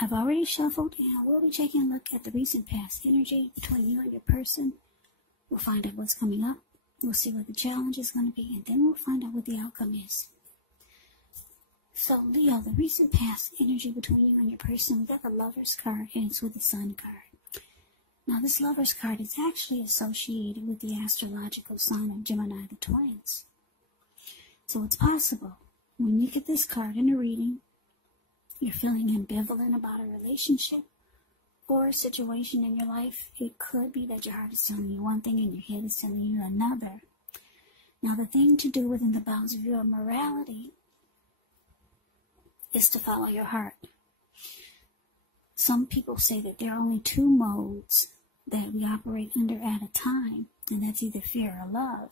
I've already shuffled, and we'll be taking a look at the recent past energy between you and your person. We'll find out what's coming up. We'll see what the challenge is going to be, and then we'll find out what the outcome is. So, Leo, the recent past energy between you and your person, we got the Lover's card, and it's with the Sun card. Now, this Lover's card is actually associated with the astrological sign of Gemini, the twins. So it's possible when you get this card in a reading, you're feeling ambivalent about a relationship or a situation in your life. It could be that your heart is telling you one thing and your head is telling you another. Now, the thing to do within the bounds of your morality is to follow your heart. Some people say that there are only two modes that we operate under at a time, and that's either fear or love.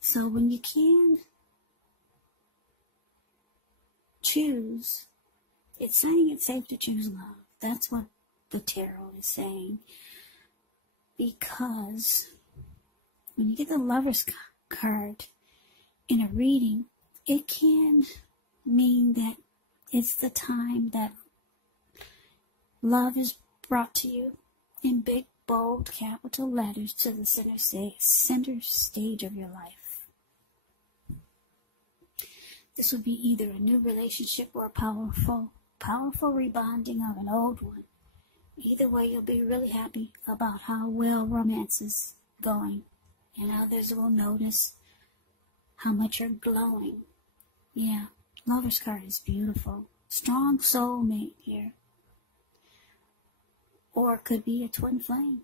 So when you can choose, it's saying it's safe to choose love. That's what the tarot is saying. Because when you get the Lover's card in a reading, it can mean that it's the time that love is brought to you in big, bold, capital letters to the center stage of your life. This would be either a new relationship or a powerful rebonding of an old one. Either way, you'll be really happy about how well romance is going. And others will notice how much you're glowing. Yeah, Lover's card is beautiful. Strong soulmate here. Or it could be a twin flame.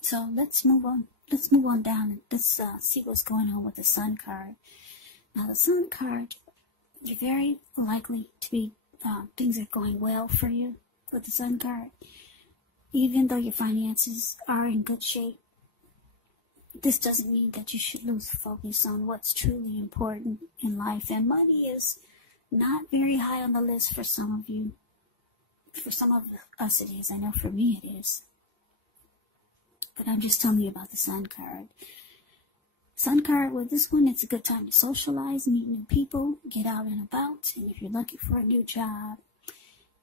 So let's move on. Let's move on down and let's see what's going on with the Sun card. Now, the Sun card, you're very likely to be, things are going well for you with the Sun card. Even though your finances are in good shape, this doesn't mean that you should lose focus on what's truly important in life. And money is not very high on the list for some of you. For some of us it is. I know for me it is. But I'm just telling you about the Sun card. Sun card, with this one, it's a good time to socialize, meet new people, get out and about. And if you're looking for a new job,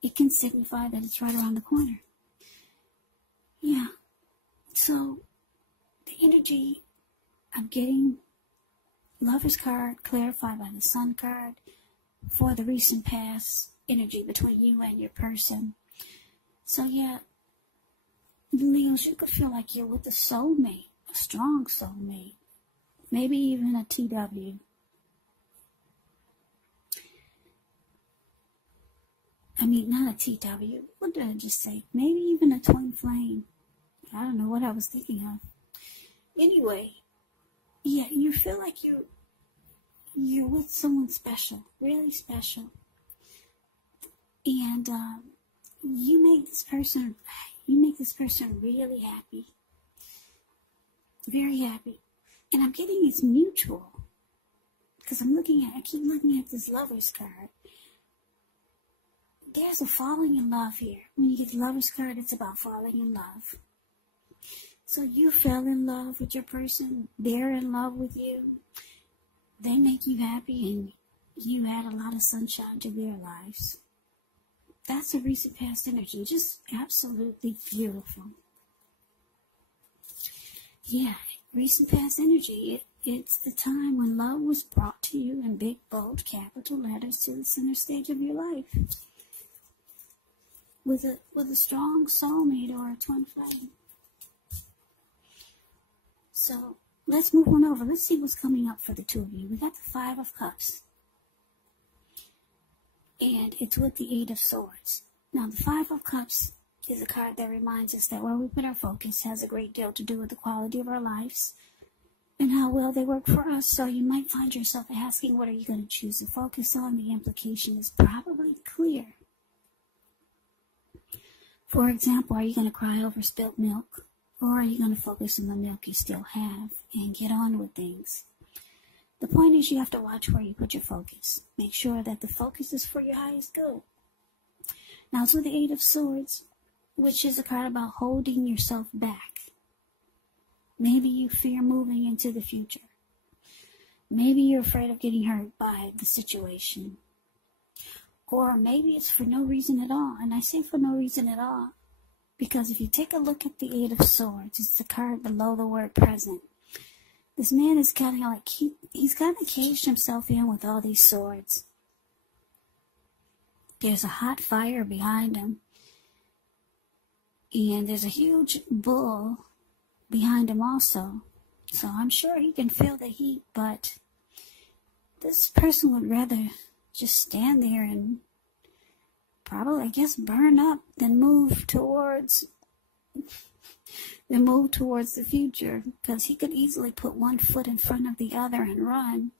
it can signify that it's right around the corner. Yeah. So, the energy I'm getting, Lover's card clarified by the Sun card for the recent past energy between you and your person. So, yeah, Leos, you could feel like you're with a soulmate, a strong soulmate. Maybe even a TW. I mean, not a TW. What did I just say? Maybe even a twin flame. I don't know what I was thinking of. Anyway, yeah, you feel like you're with someone special, really special. And you make this person really happy. Very happy. And I'm getting it's mutual. Because I keep looking at this Lover's card. There's a falling in love here. When you get the Lover's card, it's about falling in love. So you fell in love with your person. They're in love with you. They make you happy, and you add a lot of sunshine to their lives. That's a recent past energy. Just absolutely beautiful. Yeah. Recent past energy, it's the time when love was brought to you in big, bold, capital letters to the center stage of your life. With a strong soulmate or a twin flame. So, let's move on over. Let's see what's coming up for the two of you. We got the Five of Cups. And it's with the Eight of Swords. Now, the Five of Cups is a card that reminds us that where we put our focus has a great deal to do with the quality of our lives and how well they work for us. So you might find yourself asking, what are you going to choose to focus on? The implication is probably clear. For example, are you going to cry over spilt milk? Or are you going to focus on the milk you still have and get on with things? The point is you have to watch where you put your focus. Make sure that the focus is for your highest good. Now, it's with the Eight of Swords, which is a card about holding yourself back. Maybe you fear moving into the future. Maybe you're afraid of getting hurt by the situation. Or maybe it's for no reason at all. And I say for no reason at all because if you take a look at the Eight of Swords, it's the card below the word present. This man is kind of like, he's kind of caged himself in with all these swords. There's a hot fire behind him. And there's a huge bull behind him also. So I'm sure he can feel the heat, but this person would rather just stand there and probably, I guess, burn up than move towards the future, because he could easily put one foot in front of the other and run.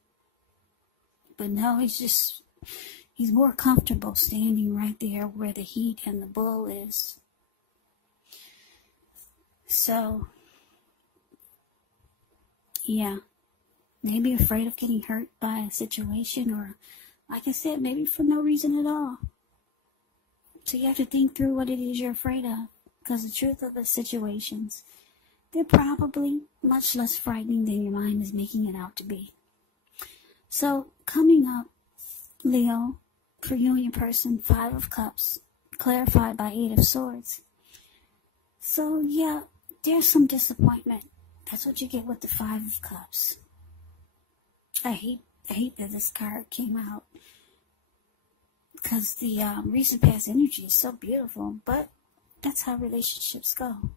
But no, he's more comfortable standing right there where the heat and the bull is. So, yeah, maybe afraid of getting hurt by a situation, or, like I said, maybe for no reason at all. So you have to think through what it is you're afraid of, because the truth of the situations, they're probably much less frightening than your mind is making it out to be. So, coming up, Leo, for you and your person, Five of Cups, clarified by Eight of Swords. So, yeah, there's some disappointment. That's what you get with the Five of Cups. I hate that this card came out, because the recent past energy is so beautiful, but that's how relationships go.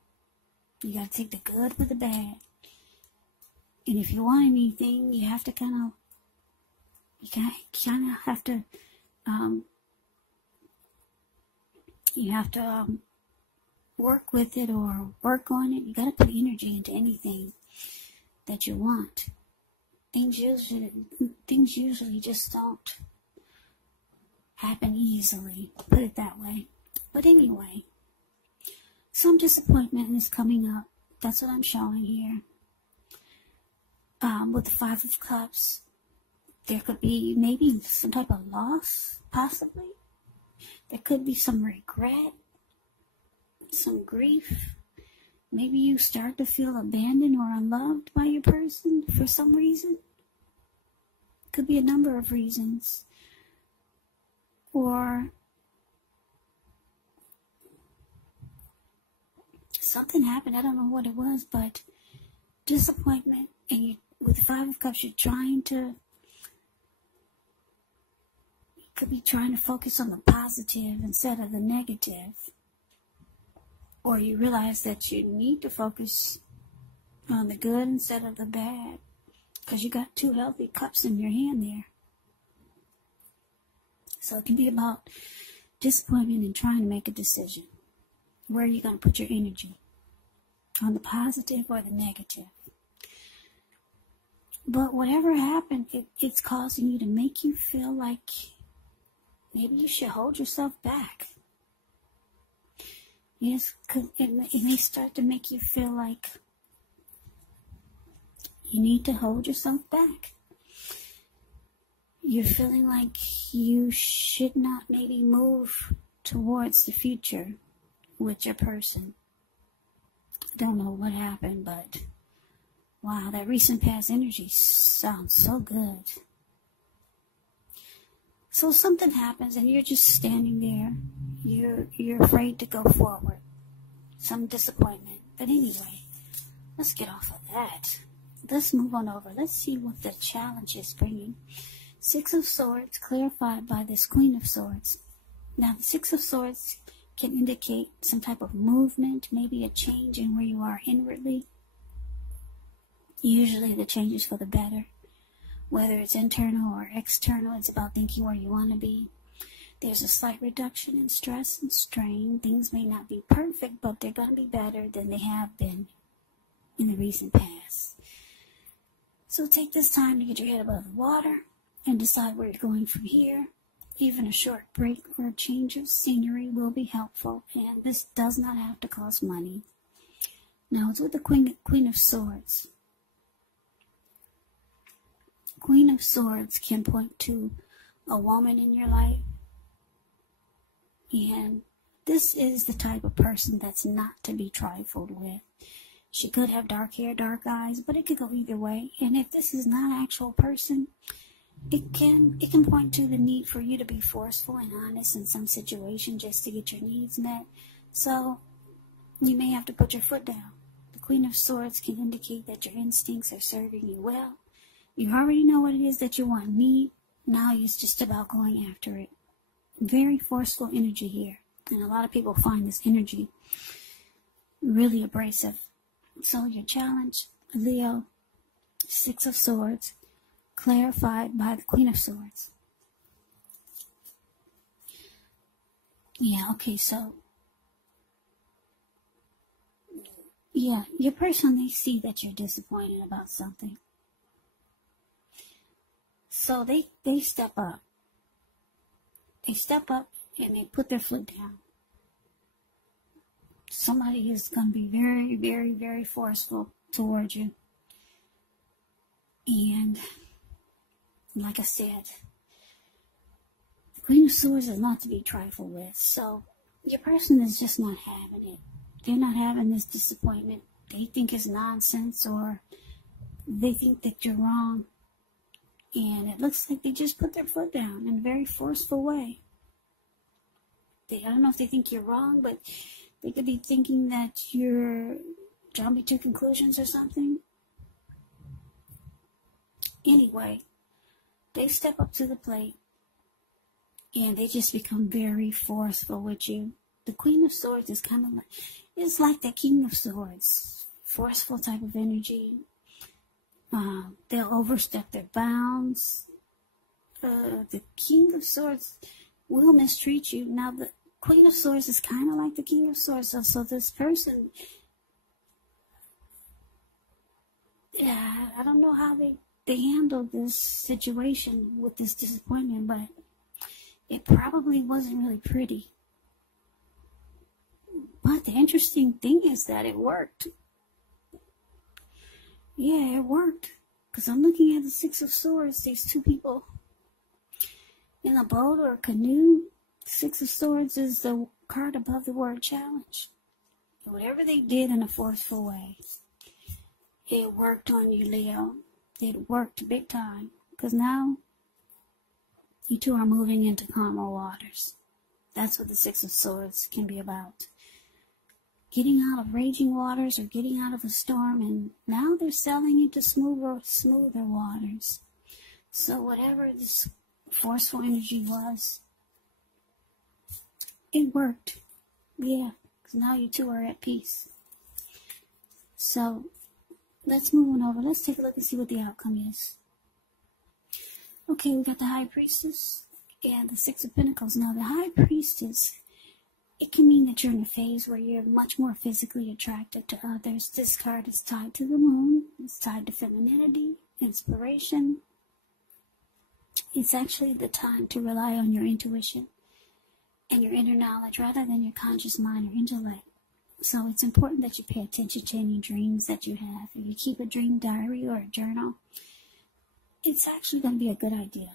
You gotta take the good with the bad. And if you want anything, you have to work with it or work on it. You gotta put energy into anything that you want. Things usually just don't happen easily, put it that way. But anyway, some disappointment is coming up. That's what I'm showing here. With the Five of Cups, there could be maybe some type of loss, possibly. There could be some regret, some grief. Maybe you start to feel abandoned or unloved by your person for some reason. Could be a number of reasons. Or something happened, I don't know what it was, but disappointment. And you, with Five of Cups, you could be trying to focus on the positive instead of the negative. Or you realize that you need to focus on the good instead of the bad, because you got two healthy cups in your hand there. So it can be about disappointment and trying to make a decision. Where are you going to put your energy? On the positive or the negative? But whatever happened, it's causing you to make you feel like maybe you should hold yourself back. Yes, because it may start to make you feel like you need to hold yourself back. You're feeling like you should not maybe move towards the future with your person. I don't know what happened, but wow, that recent past energy sounds so good. So something happens and you're just standing there. You're afraid to go forward. Some disappointment. But anyway, let's get off of that. Let's move on over. Let's see what the challenge is bringing. Six of Swords, clarified by this Queen of Swords. Now, the Six of Swords can indicate some type of movement, maybe a change in where you are inwardly. Usually the change is for the better. Whether it's internal or external, it's about thinking where you want to be. There's a slight reduction in stress and strain. Things may not be perfect, but they're going to be better than they have been in the recent past. So take this time to get your head above the water and decide where you're going from here. Even a short break or a change of scenery will be helpful, and this does not have to cost money. Now it's with the Queen of Swords. Queen of Swords can point to a woman in your life, and this is the type of person that's not to be trifled with. She could have dark hair, dark eyes, but it could go either way. And if this is not an actual person, it can point to the need for you to be forceful and honest in some situation just to get your needs met. So you may have to put your foot down. The Queen of Swords can indicate that your instincts are serving you well. You already know what it is that you want. Now it's just about going after it. Very forceful energy here. And a lot of people find this energy really abrasive. So your challenge, Leo, Six of Swords, clarified by the Queen of Swords. Yeah, okay, so yeah, your person, they see that you're disappointed about something. So they step up. They step up and they put their foot down. Somebody is going to be very, very, very forceful towards you. And like I said, the Queen of Swords is not to be trifled with. So your person is just not having it. They're not having this disappointment. They think it's nonsense, or they think that you're wrong. And it looks like they just put their foot down in a very forceful way. I don't know if they think you're wrong, but they could be thinking that you're jumping to conclusions or something. Anyway, they step up to the plate and they just become very forceful with you. The Queen of Swords is kind of like, it's like the King of Swords. Forceful type of energy. They'll overstep their bounds. The King of Swords will mistreat you. Now, the Queen of Swords is kind of like the King of Swords. So this person, yeah, I don't know how they handled this situation with this disappointment, but it probably wasn't really pretty. But the interesting thing is that it worked. Yeah, it worked. Because I'm looking at the Six of Swords. These two people in a boat or a canoe. Six of Swords is the card above the word challenge. Whatever they did in a forceful way, it worked on you, Leo. It worked big time. Because now, you two are moving into calmer waters. That's what the Six of Swords can be about. Getting out of raging waters or getting out of a storm, and now they're sailing into smoother waters. So whatever this forceful energy was, it worked. Yeah, because now you two are at peace. So let's move on over. Let's take a look and see what the outcome is. Okay, we got the High Priestess and the Six of Pentacles. Now the High Priestess, it can mean that you're in a phase where you're much more physically attracted to others. This card is tied to the moon. It's tied to femininity, inspiration. It's actually the time to rely on your intuition and your inner knowledge rather than your conscious mind or intellect. So it's important that you pay attention to any dreams that you have. If you keep a dream diary or a journal, it's actually going to be a good idea.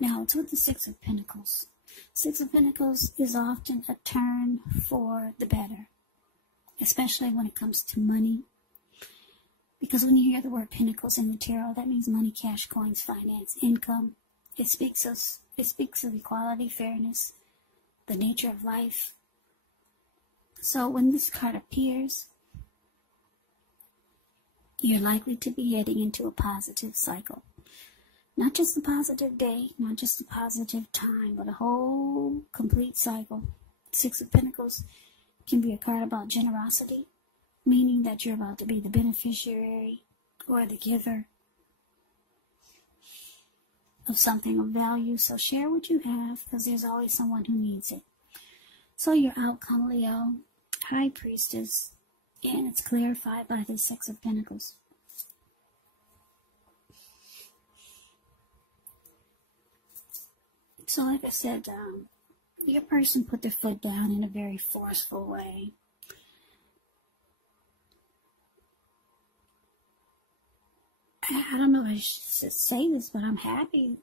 Now, it's with the Six of Pentacles. Six of Pentacles is often a turn for the better, especially when it comes to money. Because when you hear the word pentacles in the tarot, that means money, cash, coins, finance, income. It speaks of equality, fairness, the nature of life. So when this card appears, you're likely to be heading into a positive cycle. Not just a positive day, not just a positive time, but a whole complete cycle. Six of Pentacles can be a card about generosity, meaning that you're about to be the beneficiary or the giver of something of value. So share what you have, because there's always someone who needs it. So your outcome, Leo, High Priestess, and it's clarified by the Six of Pentacles. So like I said, your person put their foot down in a very forceful way. I don't know if I should say this, but I'm happy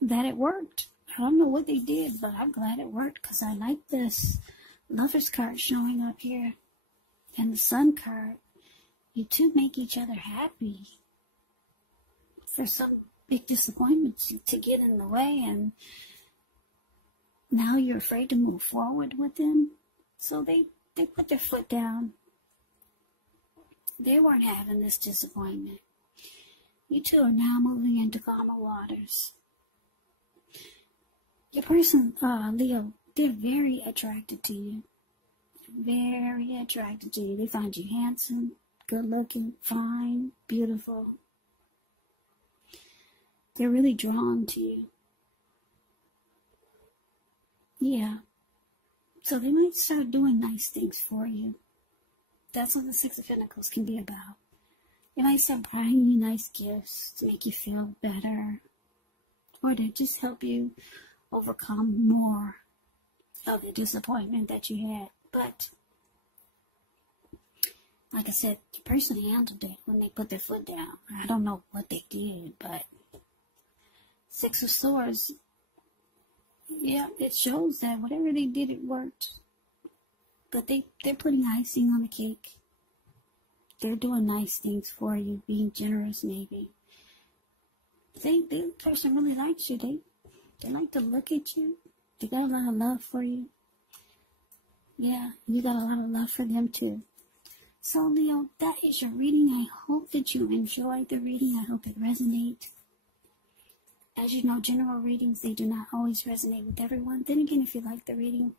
that it worked. I don't know what they did, but I'm glad it worked, because I like this Lover's card showing up here and the Sun card. You two make each other happy for some big disappointments to get in the way, and now you're afraid to move forward with them. So they put their foot down. They weren't having this disappointment. You two are now moving into calmer waters. Your person, Leo, they're very attracted to you. Very attracted to you. They find you handsome, good looking, fine, beautiful. They're really drawn to you. Yeah. So they might start doing nice things for you. That's what the Six of Pentacles can be about. They might start buying you nice gifts to make you feel better, or to just help you overcome more of the disappointment that you had. But, like I said, the person handled it when they put their foot down. I don't know what they did, but Six of Swords, yeah, it shows that whatever they did, it worked. But they're putting icing on the cake. They're doing nice things for you, being generous maybe. The person really likes you. They like to look at you. They got a lot of love for you. Yeah, you got a lot of love for them too. So Leo, that is your reading. I hope that you enjoyed the reading. I hope it resonates. As you know, general readings, they do not always resonate with everyone. Then again, if you like the reading,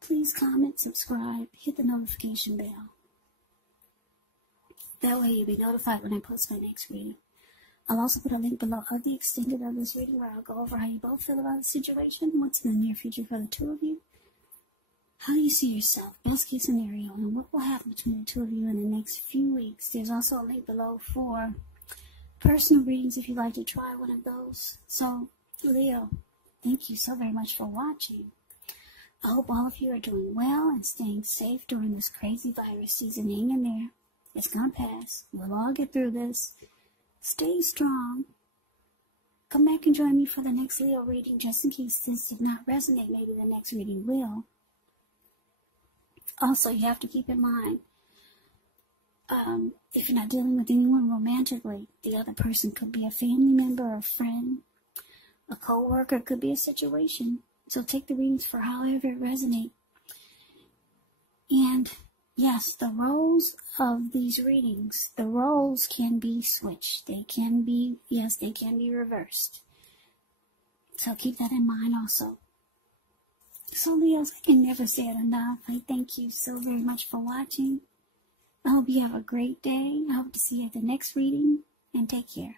please comment, subscribe, hit the notification bell. That way you'll be notified when I post my next reading. I'll also put a link below of the extended of this reading where I'll go over how you both feel about the situation, what's in the near future for the two of you, how you see yourself, best case scenario, and what will happen between the two of you in the next few weeks. There's also a link below for personal readings if you'd like to try one of those. So, Leo, thank you so very much for watching. I hope all of you are doing well and staying safe during this crazy virus season. Hang in there. It's gonna pass. We'll all get through this. Stay strong. Come back and join me for the next Leo reading, just in case this did not resonate. Maybe the next reading will. Also, you have to keep in mind, if you're not dealing with anyone romantically, the other person could be a family member, a friend, a co-worker, could be a situation. So take the readings for however it resonates. And yes, the roles of these readings, the roles can be switched. They can be, yes, they can be reversed. So keep that in mind also. So Leos, I can never say it enough. I thank you so very much for watching. I hope you have a great day. I hope to see you at the next reading, and take care.